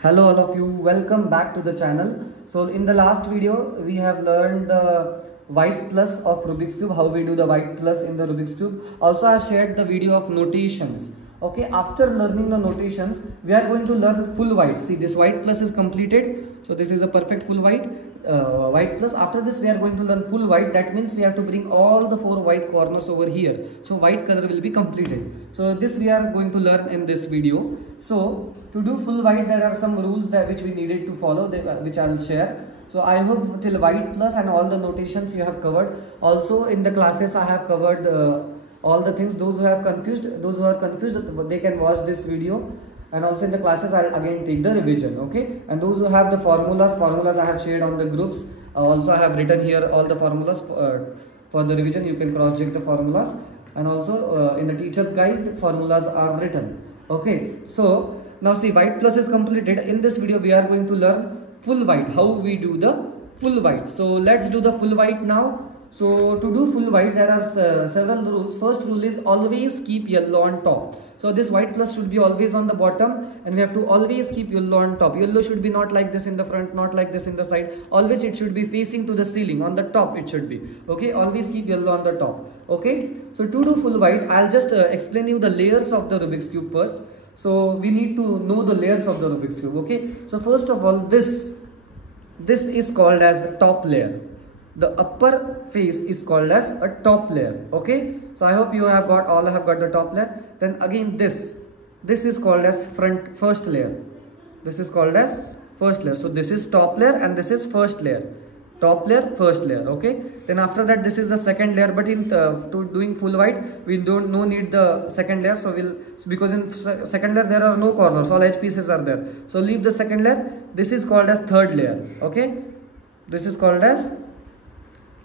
Hello all of you, welcome back to the channel. So in the last video we have learned the white plus of Rubik's Cube, how we do the white plus in the Rubik's Cube. Also I have shared the video of notations. Okay, after learning the notations we are going to learn full white. See, this white plus is completed, so this is a perfect full white. White plus. After this we are going to learn full white. That means we have to bring all the 4 white corners over here, so white color will be completed. So this we are going to learn in this video. So to do full white there are some rules that which we needed to follow, which I will share. So I hope till white plus and all the notations you have covered. Also in the classes I have covered all the things. Those who are confused, they can watch this video. And also in the classes I'll again take the revision. Okay, and those who have the formulas I have shared on the groups. Also I have written here all the formulas for the revision. You can cross check the formulas, and also in the teacher's guide formulas are written. Okay, so now see, white plus is completed. In this video we are going to learn full white, how we do the full white. So let's do the full white now. So to do full white there are several rules. First rule is always keep yellow on top. So this white plus should be always on the bottom, and we have to always keep yellow on top. Yellow should be not like this in the front, not like this in the side. Always it should be facing to the ceiling, on the top it should be. Okay, always keep yellow on the top. Okay, so to do full white I'll just explain you the layers of the Rubik's Cube first. So we need to know the layers of the Rubik's Cube. Okay, so first of all, this is called as top layer. The upper face is called as a top layer. Okay, so I hope you have got the top layer. Then again this is called as first layer. This is called as first layer. So this is top layer and this is first layer. Top layer, first layer. Okay, then after that this is the second layer. But in to doing full white we no need the second layer. So because in second layer there are no corners, all edge pieces are there. So leave the second layer. This is called as third layer. Okay, this is called as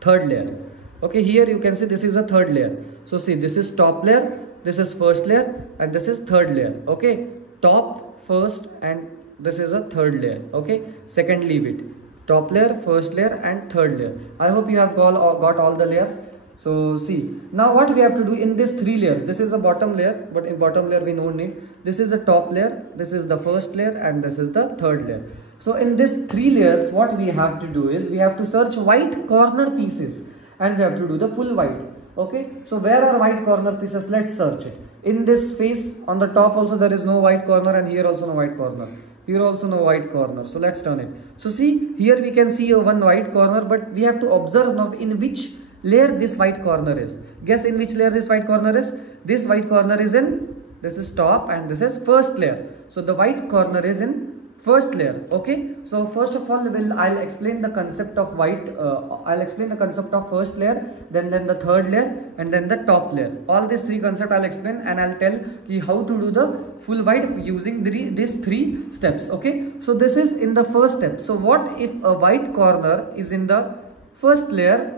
third layer. Okay, here you can see this is a third layer. So see, this is top layer, this is first layer, and this is third layer. Okay, top, first, and this is a third layer. Okay, second leave it. Top layer, first layer, and third layer. I hope you have got all the layers. So see, now what we have to do in these 3 layers. This is a bottom layer, but in bottom layer we don't need. This is a top layer, this is the first layer, and this is the third layer. So in these 3 layers what we have to do is we have to search white corner pieces, and we have to do the full white. Okay, so where are white corner pieces? Let's search it. In this face on the top also there is no white corner, and here also no white corner. Here also no white corner. So let's turn it. So see, here we can see one white corner, but we have to observe now in which layer this white corner is. Guess in which layer this white corner is? This white corner is in, this is top and this is first layer. So the white corner is in first layer. Okay, so first of all I'll explain the concept of white. I'll explain the concept of first layer, then the third layer, and then the top layer. All these 3 concepts I'll explain, and I'll tell you how to do the full white using these 3 steps. Okay, so this is in the first step. So what if a white corner is in the first layer?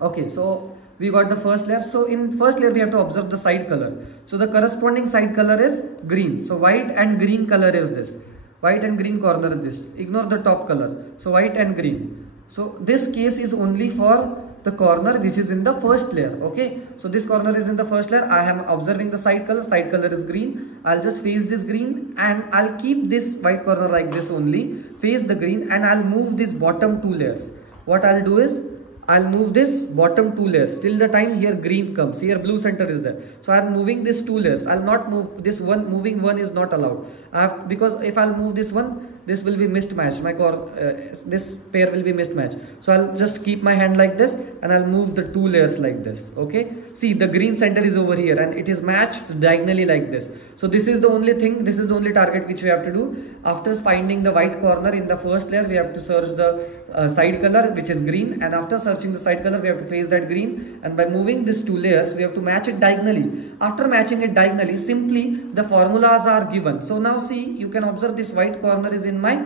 Okay, so we got the first layer. So in first layer we have to observe the side color. So the corresponding side color is green. So white and green color is this. White and green corner is this. Ignore the top color. So white and green. So this case is only for the corner which is in the first layer. Okay, so this corner is in the first layer. I am observing the side color. Side color is green. I'll just face this green, and I'll keep this white corner like this only. Face the green, and I'll move this bottom 2 layers. What I'll do is I'll move this bottom 2 layers till the time here green comes. Here blue center is there. So I'm moving this 2 layers. I'll not move this one. Moving one is not allowed. Because if I'll move this one, this will be mismatched. This pair will be mismatched. So I'll just keep my hand like this, and I'll move the 2 layers like this. Okay, see, the green center is over here, and it is matched diagonally like this. So this is the only thing, this is the only target which we have to do. After finding the white corner in the first layer, we have to search the side color which is green, and after searching the side color we have to face that green, and by moving these 2 layers we have to match it diagonally. After matching it diagonally, simply the formulas are given. So now see, you can observe this white corner is in my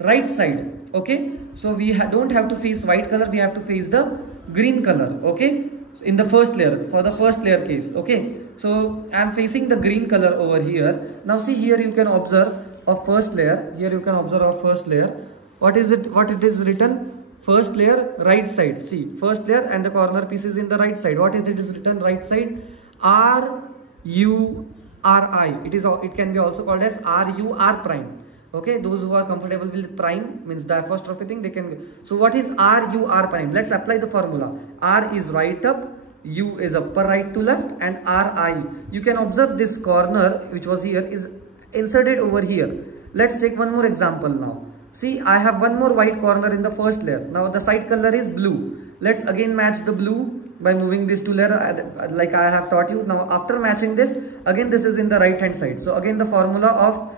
right side. Okay, so we don't have to face white color, we have to face the green color. Okay, so in the first layer, for the first layer case. Okay, so I am facing the green color over here. Now see, here you can observe a first layer. Here you can observe our first layer. What is it? What it is written? First layer, right side. See, first layer and the corner piece is in the right side. What is it is written right side? RURI. It can be also called as RUR prime. Okay, those who are comfortable with prime, means the apostrophe thing, they can. So what is R, U, R prime? Let's apply the formula. R is right up, U is upper right to left, and R, I. You can observe this corner which was here is inserted over here. Let's take one more example now. See, I have one more white corner in the first layer. Now the side color is blue. Let's again match the blue by moving these two layers like I have taught you. Now after matching this, again this is in the right hand side. So again the formula of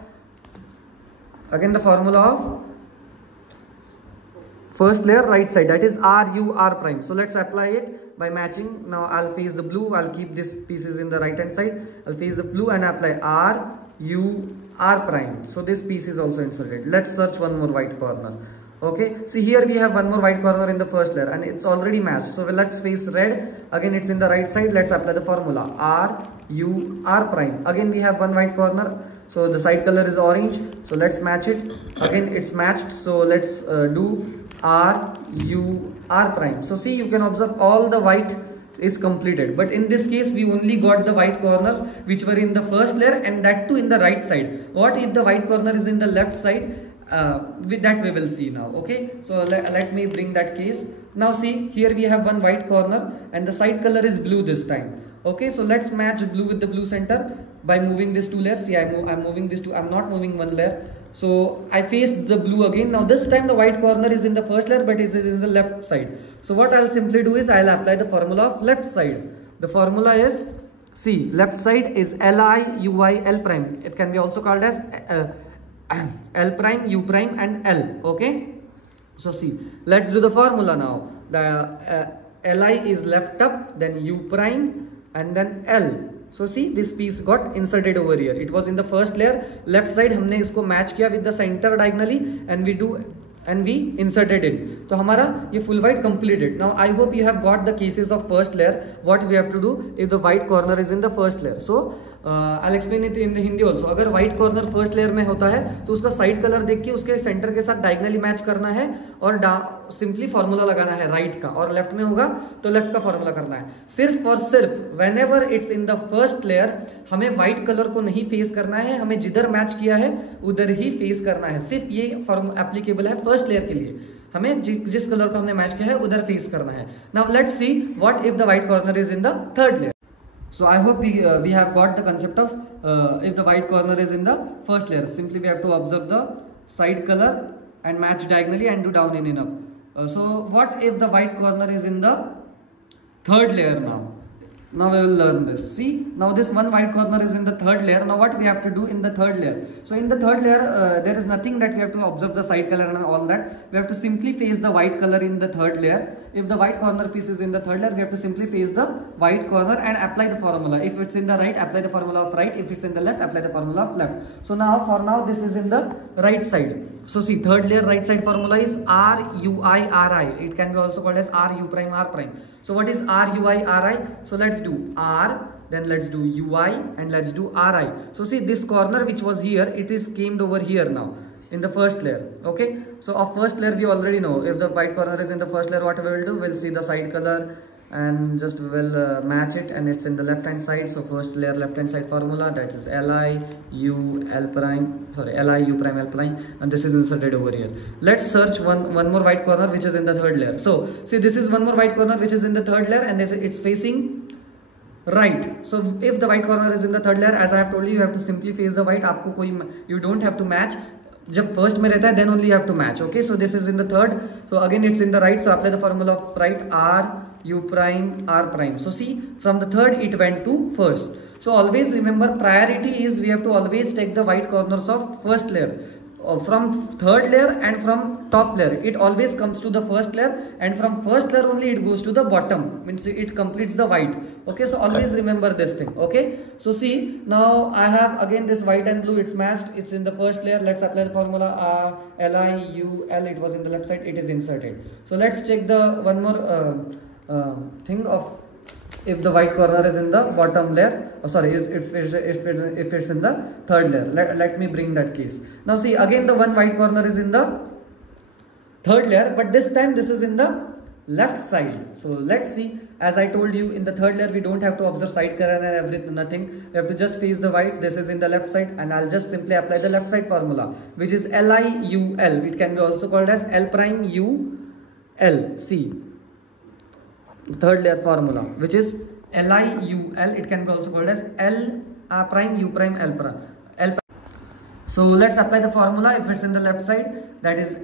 first layer right side, that is R, U, R prime. So let's apply it by matching. Now I'll face the blue, I'll keep these pieces in the right hand side, I'll face the blue and apply R, U, R prime. So this piece is also inserted. Let's search one more white corner. Okay, see here we have one more white corner in the first layer and it's already matched. So let's face red, again it's in the right side. Let's apply the formula R, U, R prime. Again we have one white corner, so the side color is orange. So let's match it. Again it's matched, so let's do R, U, R prime. So see, you can observe all the white is completed, but in this case we only got the white corners which were in the first layer, and that too in the right side. What if the white corner is in the left side? With that we will see now. Okay, so let me bring that case. Now see, here we have one white corner and the side color is blue this time. Okay, so let's match blue with the blue center by moving these two layers. See, I'm moving these two, I'm not moving one layer. So I faced the blue again. Now this time the white corner is in the first layer, but it is in the left side. So what I'll simply do is I'll apply the formula of left side. The formula is, see, left side is Li, Ui, L prime. It can be also called as L prime, U prime and L. Okay, so see, let's do the formula now. The Li is left up, then U prime and then L. So see, this piece got inserted over here. It was in the first layer, left side हमने इसको match किया with the center diagonally and we inserted it. तो हमारा ये full white completed. Now I hope you have got the cases of first layer. What we have to do if the white corner is in the first layer. So I'll explain it in the Hindi also. अगर white corner first layer में होता है तो उसका side color देख के उसके center के साथ diagonally match करना है और simply formula लगाना है right का, और left में होगा तो left का formula करना है. सिर्फ और सिर्फ whenever it's in the first layer हमें white color को नहीं face करना है, हमें जिधर match किया है उधर ही face करना है. सिर्फ ये फॉर्मूला applicable है फर्स्ट लेयर के लिए. हमें जिस कलर को हमने मैच किया है उधर फेस करना है. Now let's see what if the white corner is in the third layer. So I hope we have got the concept of if the white corner is in the first layer. Simply we have to observe the side color and match diagonally and do down in and up. So what if the white corner is in the third layer now? Now we will learn this. See, now this one white corner is in the third layer. Now what we have to do in the third layer? So in the third layer, there is nothing that we have to observe the side color and all that. We have to simply face the white color in the third layer. If the white corner piece is in the third layer, we have to simply face the white corner and apply the formula. If it's in the right, apply the formula of right. If it's in the left, apply the formula of left. So now for now this is in the right side. So see, third layer right side formula is R, U, I, R, I. It can be also called as R, U prime, R prime. So what is R, U, I, R, I? So let's do R, then let's do UI and let's do RI. So see, this corner which was here, it is came over here now in the first layer. Okay, so of first layer we already know if the white corner is in the first layer, what we will do, we'll see the side color and just will match it, and it's in the left hand side. So first layer left hand side formula, that is Li, U, L prime, sorry, Li, U prime, L prime, and this is inserted over here. Let's search one more white corner which is in the third layer. So see, this is one more white corner which is in the third layer and it's facing right. So if the white corner is in the third layer, as I have told you have to simply face the white. आपको कोई, you don't have to match. जब first में रहता है then only you have to match. Okay, so this is in the third, so again it's in the right, so apply the formula of right, R, U prime, R prime. So see, from the third it went to first. So always remember, priority is we have to always take the white corners of first layer. From third layer and from top layer, it always comes to the first layer, and from first layer only it goes to the bottom, means it completes the white. Okay, so always remember this thing. Okay, so see, now I have again this white and blue, it's matched, it's in the first layer. Let's apply the formula Li, U, L. It was in the left side, it is inserted. So let's check the one more thing of if the white corner is in the bottom layer, if it's in the third layer. Let me bring that case. Now see, again the one white corner is in the third layer, but this time this is in the left side. So let's see. As I told you, in the third layer we don't have to observe side color and everything, nothing. We have to just face the white. This is in the left side, and I'll just simply apply the left side formula, which is LIUL. It can be also called as L prime U L. See, third layer formula, which is LIUL. It can be also called as L prime U prime L prime. So let's apply the formula. If it's in the left side, that is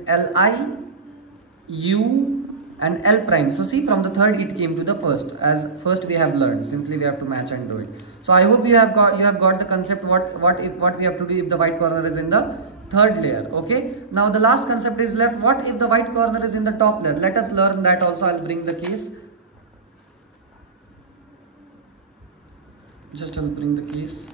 LIU and L prime. So see, from the third it came to the first, as first we have learned. Simply we have to match and do it. So I hope you have got the concept what we have to do if the white corner is in the third layer. Okay, now the last concept is left. What if the white corner is in the top layer? Let us learn that also. I'll bring the case. Just I'll bring the case.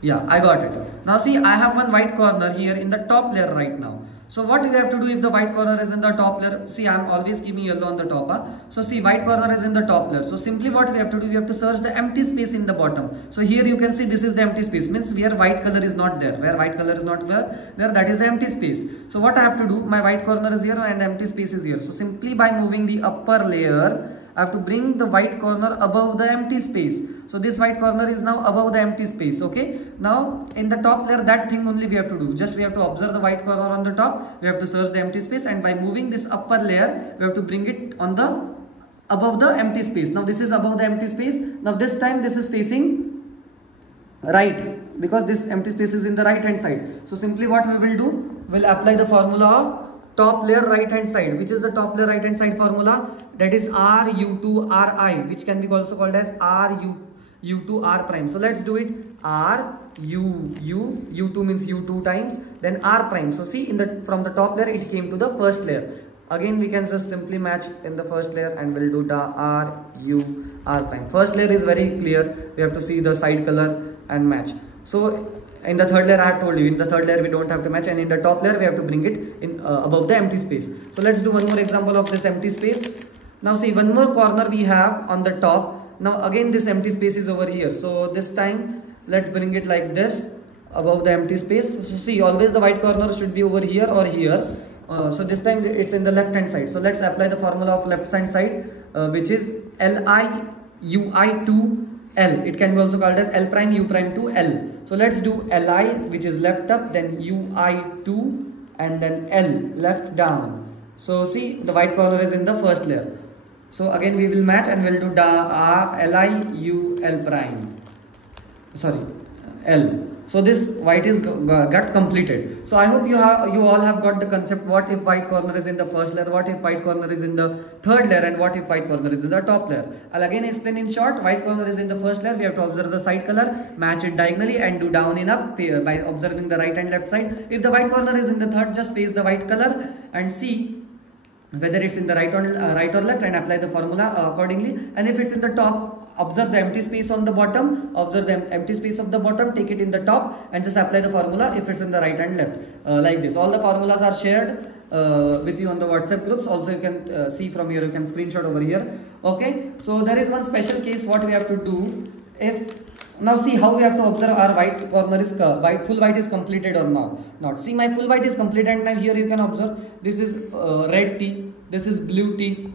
Yeah, I got it. Now see, I have one white corner here in the top layer right now. So what do we have to do if the white corner is in the top layer? See, I'm always keeping yellow on the top. So see, white corner is in the top layer. So simply what we have to do, we have to search the empty space in the bottom. So here you can see this is the empty space, means where white color is not there. Where white color is not there, that is the empty space. So what I have to do, my white corner is here and empty space is here. So simply by moving the upper layer, I have to bring the white corner above the empty space. So this white corner is now above the empty space. Okay, now in the top layer, that thing only we have to do. Just we have to observe the white corner on the top. We have to search the empty space, and by moving this upper layer, we have to bring it on the above the empty space. Now this is above the empty space. Now this time this is facing right, because this empty space is in the right hand side. So simply what we will do, we'll apply the formula of top layer right hand side. Which is the top layer right hand side formula? That is RU2RI, which can be also called as RU2R prime. So let's do it. U2 means U2 times, then R prime. So see, from the top layer it came to the first layer. Again we can just simply match in the first layer, and we'll do the RUR prime. First layer is very clear. We have to see the side color and match. So in the third layer, I have told you, in the third layer we don't have to match, and in the top layer we have to bring it in above the empty space. So let's do one more example of this empty space. Now see, one more corner we have on the top. Now again this empty space is over here. So this time let's bring it like this, above the empty space. So see, always the white corner should be over here or here. So this time it's in the left hand side. So let's apply the formula of left hand side, which is LIUI2L. It can be also called as L prime U prime to L. So let's do LI, which is left up, then UI2, and then L, left down. So see, the white corner is in the first layer. So again we will match, and we'll do LIUL prime. Sorry, L. So this white is got completed. So I hope you all have got the concept. What if white corner is in the first layer? What if white corner is in the third layer? And what if white corner is in the top layer? I'll again explain in short. White corner is in the first layer. We have to observe the side color, match it diagonally, and do down and up by observing the right and left side. If the white corner is in the third, just face the white color and see whether it's in the right or left, and apply the formula accordingly. And if it's in the top, observe the empty space on the bottom, observe the empty space of the bottom, take it in the top, and just apply the formula if it's in the right and left, like this. All the formulas are shared with you on the WhatsApp groups. Also you can see from here, you can screenshot over here. Okay, so there is one special case what we have to do. Now see how we have to observe our white corner is full white is completed or not. See, my full white is completed, and now here you can observe this is red tea, this is blue tea.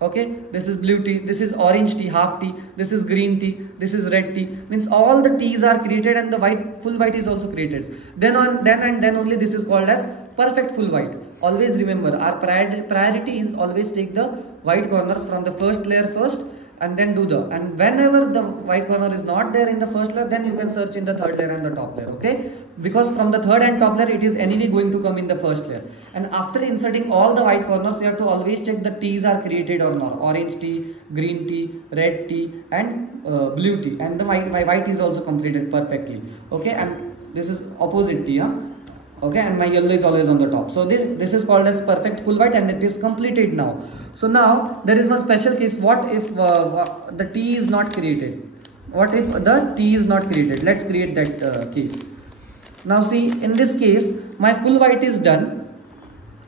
Okay, this is blue tea, this is orange tea, half tea, this is green tea, this is red tea. Means all the teas are created, and the full white is also created. Then only this is called as perfect full white. Always remember, our priority is always take the white corners from the first layer first, and then and whenever the white corner is not there in the first layer, then you can search in the third layer and the top layer. Okay, because from the third and top layer it is anyway going to come in the first layer. And after inserting all the white corners, you have to always check the teas are created or not. Orange tea, green tea, red tea, and blue tea, and my white is also completed perfectly. Okay, and this is opposite tea. Okay, and my yellow is always on the top. So this is called as perfect full white, and it is completed now. So now there is one special case. What if the tea is not created? What if the tea is not created? Let's create that case. Now see, in this case my full white is done.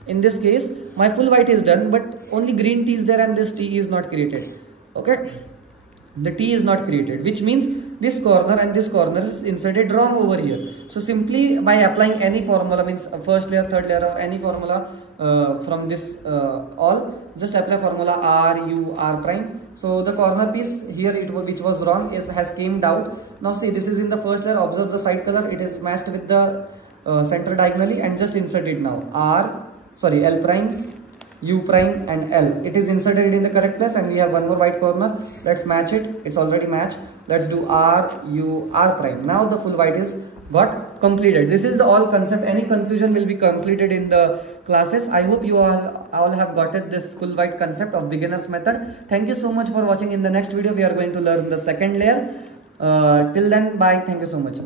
In this case my full white is done, but only green tea is there, and this tea is not created. Okay, the tea is not created, which means this corner and this corner is inserted wrong over here. So simply by applying any formula, means first layer, third layer, or any formula from this all, just apply formula R U R prime. So the corner piece here, which was wrong, has came out. Now see, this is in the first layer. Observe the side color, it is matched with the center diagonally, and just insert it now. L prime, U prime and L. It is inserted in the correct place, and we have one more white corner. Let's match it. It's already matched. Let's do R U R prime. Now the full white is got completed. This is the all concept. Any confusion will be completed in the classes. I hope you all have got it, this full white concept of beginners method. Thank you so much for watching. In the next video we are going to learn the second layer. Till then, bye. Thank you so much.